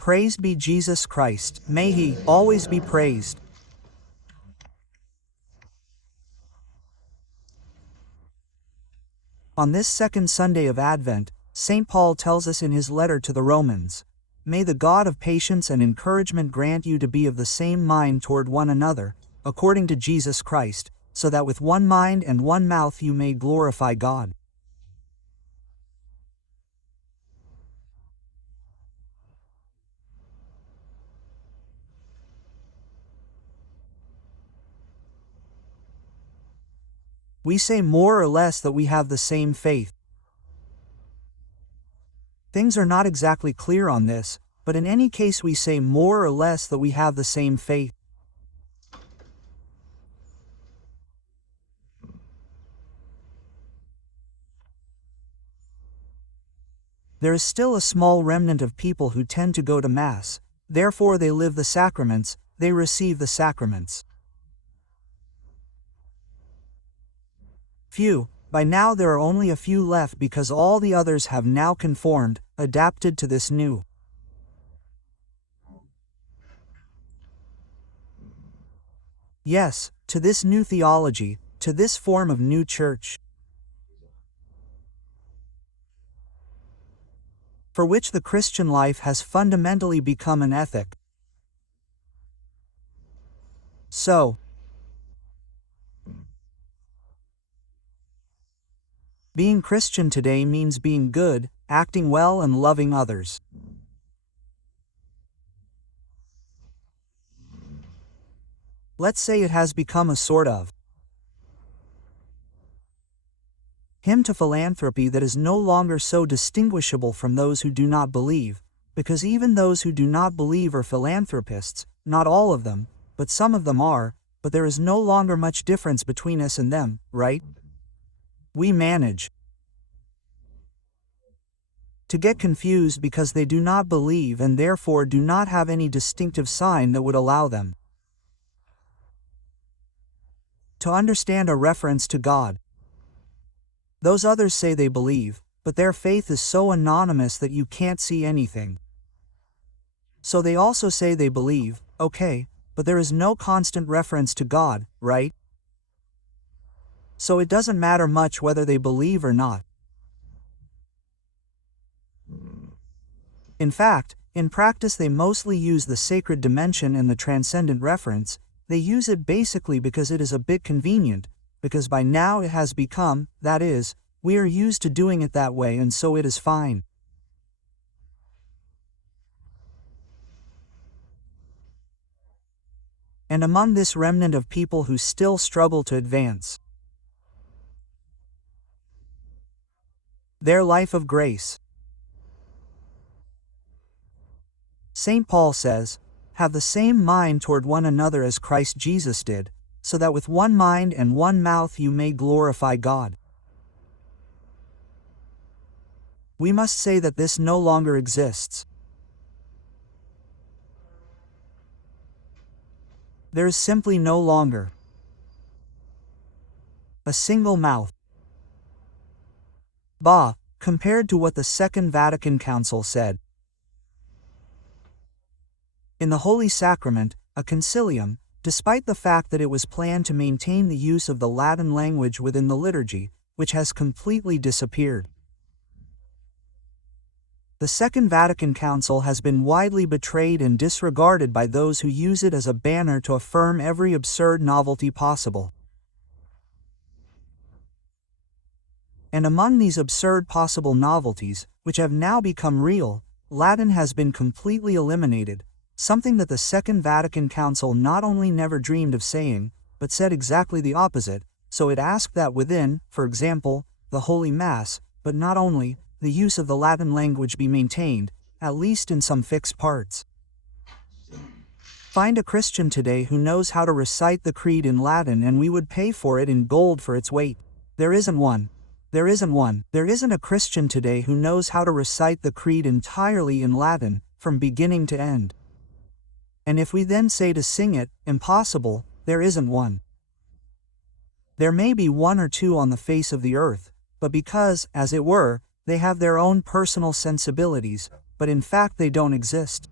Praised be Jesus Christ. May He always be praised. On this second Sunday of Advent, St. Paul tells us in his letter to the Romans, "May the God of patience and encouragement grant you to be of the same mind toward one another, according to Jesus Christ, so that with one mind and one mouth you may glorify God." We say more or less that we have the same faith. Things are not exactly clear on this, but in any case we say more or less that we have the same faith. There is still a small remnant of people who tend to go to Mass, therefore they live the sacraments, they receive the sacraments. Few, by now there are only a few left because all the others have now conformed, adapted to this new. Yes, to this new theology, to this form of new church, for which the Christian life has fundamentally become an ethic. So, being Christian today means being good, acting well and loving others. Let's say it has become a sort of hymn to philanthropy that is no longer so distinguishable from those who do not believe, because even those who do not believe are philanthropists, not all of them, but some of them are, but there is no longer much difference between us and them, right? We manage to get confused because they do not believe and therefore do not have any distinctive sign that would allow them to understand a reference to God. Those others say they believe, but their faith is so anonymous that you can't see anything. So they also say they believe, okay, but there is no constant reference to God, right? So it doesn't matter much whether they believe or not. In fact, in practice they mostly use the sacred dimension and the transcendent reference. They use it basically because it is a bit convenient, because by now it has become, that is, we are used to doing it that way and so it is fine. And among this remnant of people who still struggle to advance their life of grace, St. Paul says, "Have the same mind toward one another as Christ Jesus did, so that with one mind and one mouth you may glorify God." We must say that this no longer exists. There is simply no longer a single mouth. Bah, compared to what the Second Vatican Council said. In the Holy Sacrament, a concilium, despite the fact that it was planned to maintain the use of the Latin language within the liturgy, which has completely disappeared. The Second Vatican Council has been widely betrayed and disregarded by those who use it as a banner to affirm every absurd novelty possible. And among these absurd possible novelties, which have now become real, Latin has been completely eliminated, something that the Second Vatican Council not only never dreamed of saying, but said exactly the opposite, so it asked that within, for example, the Holy Mass, but not only, the use of the Latin language be maintained, at least in some fixed parts. Find a Christian today who knows how to recite the Creed in Latin and we would pay for it in gold for its weight. There isn't one. There isn't one. There isn't a Christian today who knows how to recite the Creed entirely in Latin, from beginning to end. And if we then say to sing it, impossible, there isn't one. There may be one or two on the face of the earth, but because, as it were, they have their own personal sensibilities, but in fact they don't exist.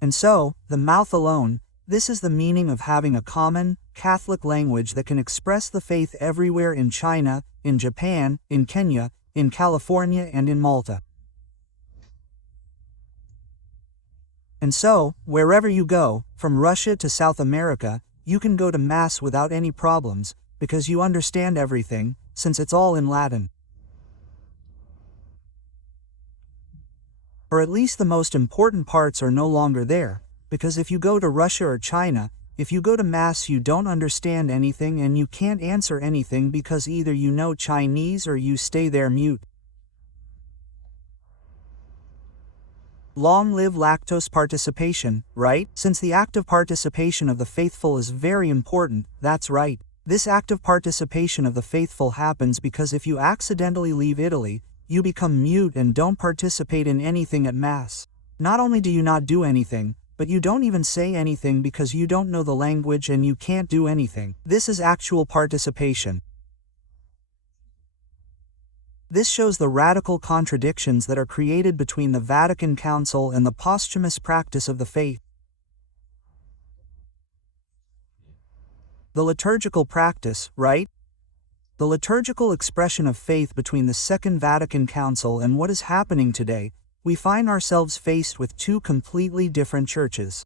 And so, the mouth alone, this is the meaning of having a common, Catholic language that can express the faith everywhere in China, in Japan, in Kenya, in California and in Malta. And so, wherever you go, from Russia to South America, you can go to Mass without any problems, because you understand everything, since it's all in Latin. Or at least the most important parts are no longer there, because if you go to Russia or China, if you go to Mass you don't understand anything and you can't answer anything because either you know Chinese or you stay there mute. Long live lactose participation, right? Since the active participation of the faithful is very important, that's right. This active participation of the faithful happens because if you accidentally leave Italy, you become mute and don't participate in anything at Mass. Not only do you not do anything, but you don't even say anything because you don't know the language and you can't do anything. This is actual participation. This shows the radical contradictions that are created between the Vatican Council and the posthumous practice of the faith. The liturgical practice, right? The liturgical expression of faith between the Second Vatican Council and what is happening today, we find ourselves faced with two completely different churches.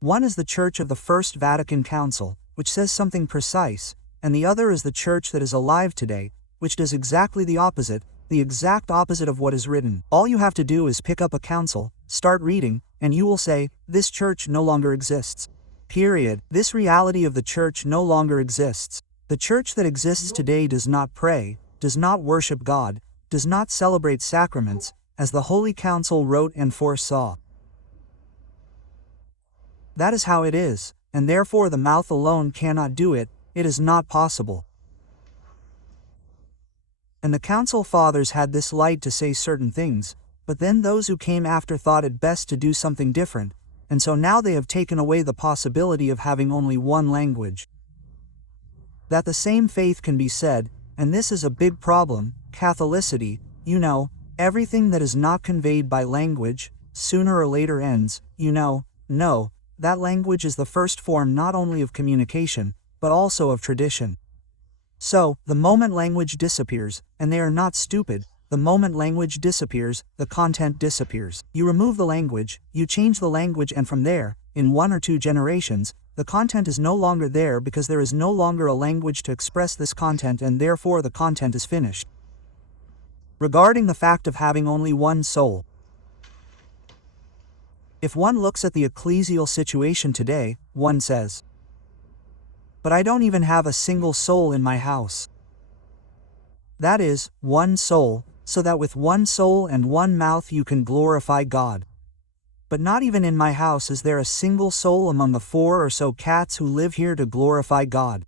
One is the Church of the First Vatican Council, which says something precise, and the other is the Church that is alive today, which does exactly the opposite, the exact opposite of what is written. All you have to do is pick up a council, start reading, and you will say, this church no longer exists. Period. This reality of the church no longer exists. The church that exists today does not pray, does not worship God, does not celebrate sacraments, as the Holy Council wrote and foresaw. That is how it is, and therefore the mouth alone cannot do it, it is not possible. And the Council Fathers had this light to say certain things, but then those who came after thought it best to do something different, and so now they have taken away the possibility of having only one language. That the same faith can be said, and this is a big problem, Catholicity, you know, everything that is not conveyed by language, sooner or later ends, you know, no, that language is the first form not only of communication, but also of tradition. So, the moment language disappears, and they are not stupid, the moment language disappears, the content disappears. You remove the language, you change the language and from there, in 1 or 2 generations, the content is no longer there because there is no longer a language to express this content and therefore the content is finished. Regarding the fact of having only one soul. If one looks at the ecclesial situation today, one says, but I don't even have a single soul in my house. That is, one soul, so that with one soul and one mouth you can glorify God. But not even in my house is there a single soul among the 4 or so cats who live here to glorify God.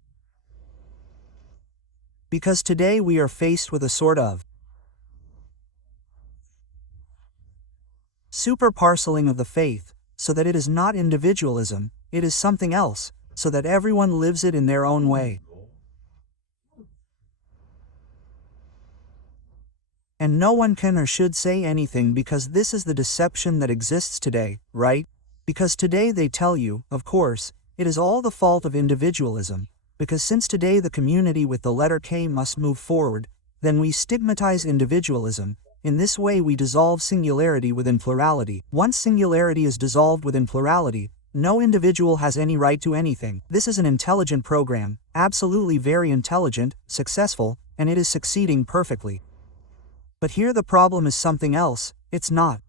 Because today we are faced with a sort of super-parceling of the faith, so that it is not individualism, it is something else, so that everyone lives it in their own way. And no one can or should say anything because this is the deception that exists today, right? Because today they tell you, of course, it is all the fault of individualism, because since today the community with the letter K must move forward, then we stigmatize individualism. In this way we dissolve singularity within plurality. Once singularity is dissolved within plurality, no individual has any right to anything. This is an intelligent program, absolutely very intelligent, successful, and it is succeeding perfectly. But here the problem is something else, it's not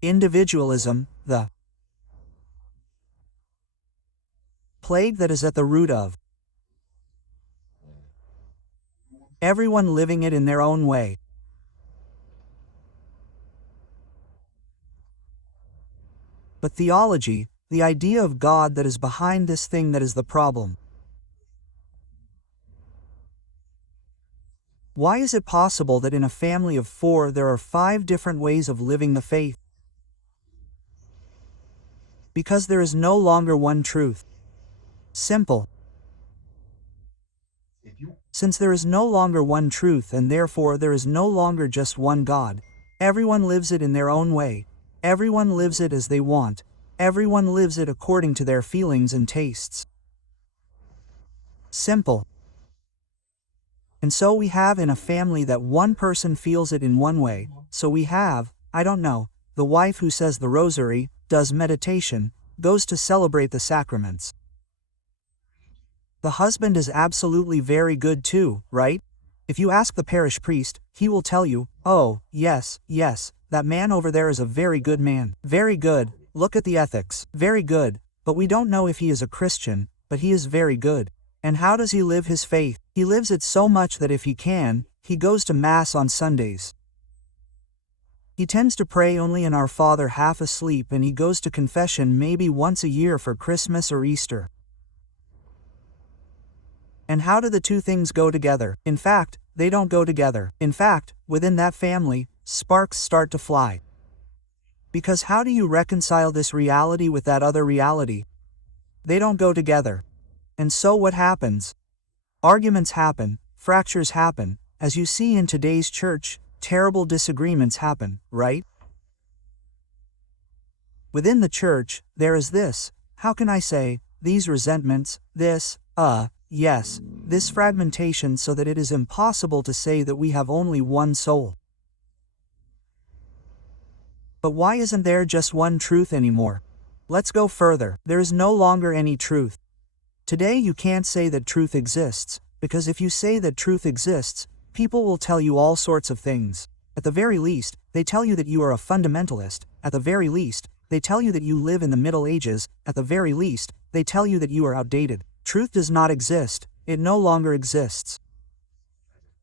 individualism, the plague that is at the root of everyone living it in their own way. But theology, the idea of God that is behind this thing that is the problem. Why is it possible that in a family of 4 there are 5 different ways of living the faith? Because there is no longer one truth. Simple. Since there is no longer one truth and therefore there is no longer just one God, everyone lives it in their own way, Everyone lives it as they want. Everyone lives it according to their feelings and tastes. Simple. And so we have in a family that one person feels it in one way, so we have, I don't know, the wife who says the rosary, does meditation, goes to celebrate the sacraments. The husband is absolutely very good too, right? If you ask the parish priest, he will tell you, oh, yes, that man over there is a very good man. Very good, look at the ethics. Very good, but we don't know if he is a Christian, but he is very good. And how does he live his faith? He lives it so much that if he can, he goes to Mass on Sundays. He tends to pray only in Our Father half asleep, and he goes to confession maybe once a year for Christmas or Easter. And how do the two things go together? In fact, they don't go together. In fact, within that family, sparks start to fly. Because how do you reconcile this reality with that other reality? They don't go together. And so what happens? Arguments happen, fractures happen, as you see in today's church, terrible disagreements happen, right? Within the church, there is this, how can I say, these resentments, this fragmentation, so that it is impossible to say that we have only one soul. But why isn't there just one truth anymore? Let's go further. There is no longer any truth. Today you can't say that truth exists, because if you say that truth exists, people will tell you all sorts of things. At the very least, they tell you that you are a fundamentalist. At the very least, they tell you that you live in the Middle Ages. At the very least, they tell you that you are outdated. Truth does not exist. It no longer exists.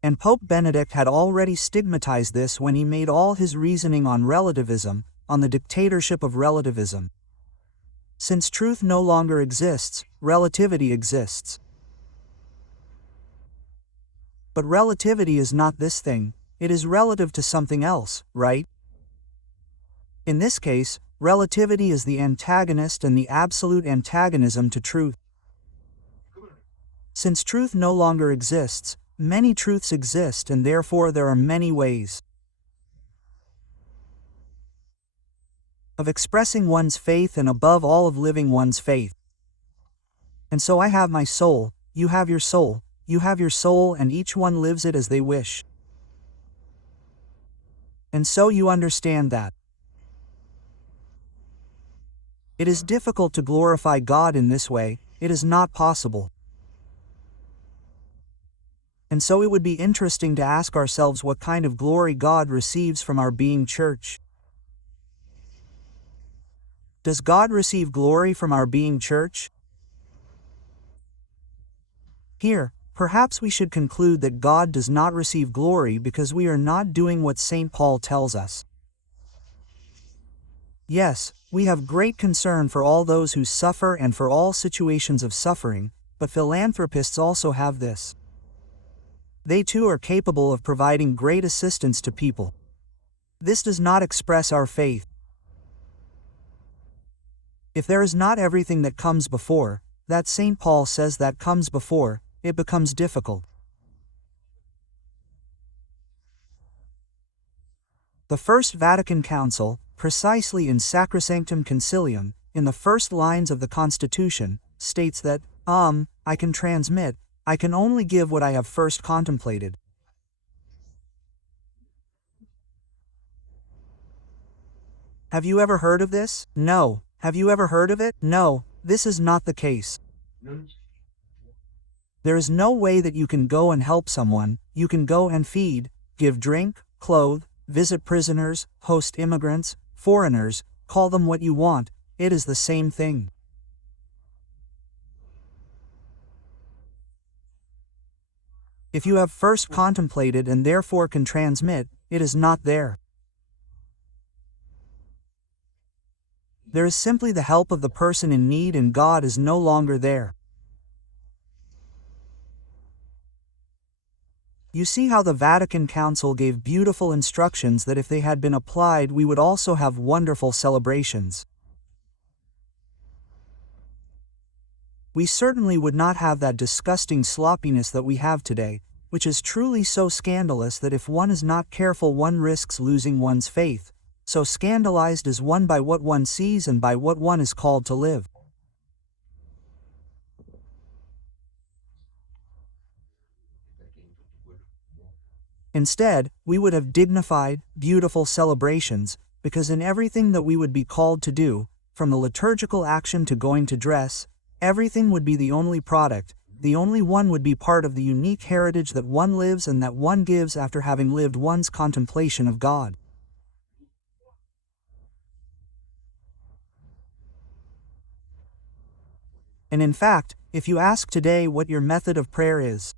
And Pope Benedict had already stigmatized this when he made all his reasoning on relativism, on the dictatorship of relativism. Since truth no longer exists, relativity exists. But relativity is not this thing, it is relative to something else, right? In this case, relativity is the antagonist and the absolute antagonism to truth. Since truth no longer exists, many truths exist, and therefore there are many ways of expressing one's faith, and above all of living one's faith. And so I have my soul, you have your soul, you have your soul, and each one lives it as they wish. And so you understand that it is difficult to glorify God in this way, it is not possible. And so it would be interesting to ask ourselves what kind of glory God receives from our being church. Does God receive glory from our being church? Here, perhaps we should conclude that God does not receive glory because we are not doing what St. Paul tells us. Yes, we have great concern for all those who suffer and for all situations of suffering, but philanthropists also have this. They too are capable of providing great assistance to people. This does not express our faith. If there is not everything that comes before, that St. Paul says that comes before, it becomes difficult. The First Vatican Council, precisely in Sacrosanctum Concilium, in the first lines of the Constitution, states that, I can transmit, I can only give what I have first contemplated. Have you ever heard of this? No. Have you ever heard of it? No, this is not the case. There is no way that you can go and help someone, you can go and feed, give drink, clothe, visit prisoners, host immigrants, foreigners, call them what you want, it is the same thing. If you have first contemplated and therefore can transmit, it is not there. There is simply the help of the person in need, and God is no longer there. You see how the Vatican Council gave beautiful instructions that if they had been applied, we would also have wonderful celebrations. We certainly would not have that disgusting sloppiness that we have today, which is truly so scandalous that if one is not careful one risks losing one's faith, So scandalized is one by what one sees and by what one is called to live. Instead, we would have dignified, beautiful celebrations, because in everything that we would be called to do, from the liturgical action to going to dress, everything would be the only product, the only one would be part of the unique heritage that one lives and that one gives after having lived one's contemplation of God. And in fact, if you ask today what your method of prayer is,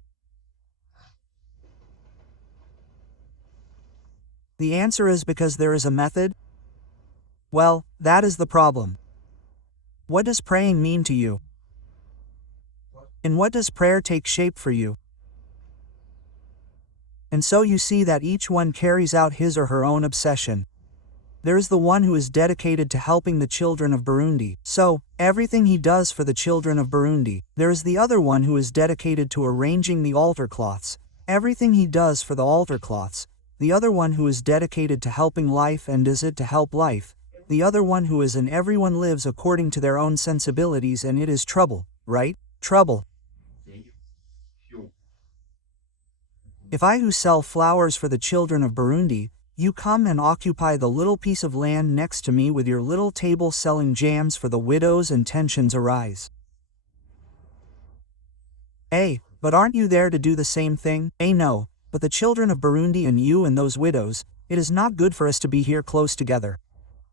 the answer is because there is a method? Well, that is the problem. What does praying mean to you? And what does prayer take shape for you? And so you see that each one carries out his or her own obsession. There is the one who is dedicated to helping the children of Burundi, so, everything he does for the children of Burundi. There is the other one who is dedicated to arranging the altar cloths, everything he does for the altar cloths. The other one who is dedicated to helping life and is it to help life. The other one who is and everyone lives according to their own sensibilities and it is trouble, right? Trouble. If I who sell flowers for the children of Burundi, you come and occupy the little piece of land next to me with your little table selling jams for the widows and tensions arise. But aren't you there to do the same thing? No, but the children of Burundi and you and those widows, it is not good for us to be here close together.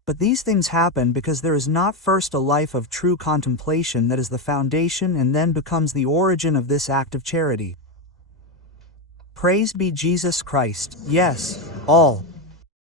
But these things happen because there is not first a life of true contemplation that is the foundation and then becomes the origin of this act of charity. Praised be Jesus Christ, yes, all.